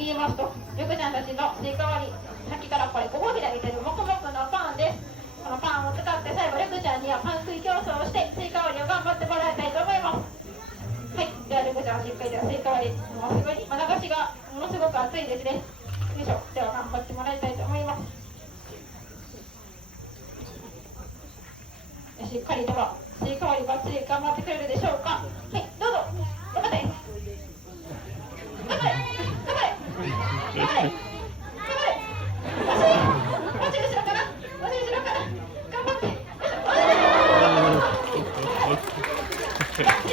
言いますと、ゆくちゃんたちのスイカ割り、さっきからこれご褒美であげてるもくもくのパンです。このパンを使って最後ゆくちゃんにはパン食い競争をしてスイカ割りを頑張ってもらいたいと思います。はい、ではゆくちゃんしっかりではスイカ割り、もうすぐに、流しがものすごく熱いですね。よいしょ、では頑張ってもらいたいと思います。しっかりとはスイカ割りバッチリ頑張ってくれるでしょうか。はい、どうぞ頑張って頑張れ頑張れ頑張れ。